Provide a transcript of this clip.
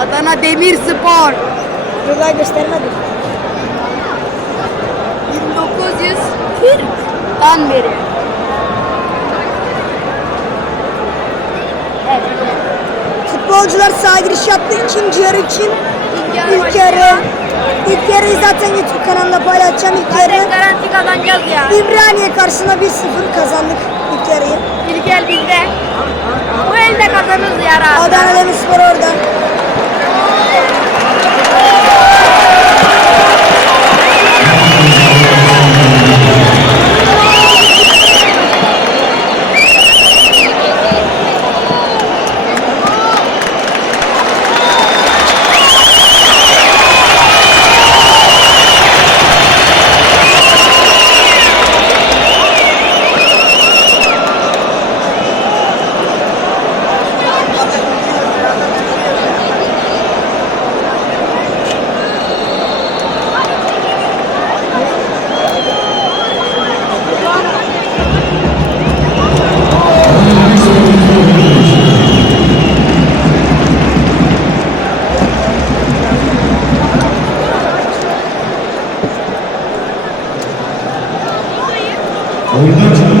Adana Demirspor. Burada göstermedim. 1940'dan beri. Futbolcular saha giriş yaptı ikinci yarı için. yarı İlk yarı. İlk yarıyı zaten YouTube kanalında paylaşacağım ilk yarı. Zaten garanti kazanacağız ya. İbraniye karşısına 1-0 kazandık ilk yarıyı. İlk el bizde. Bu elde kazanırız ya rahat. Adana Demirspor orada. oyundan çıkan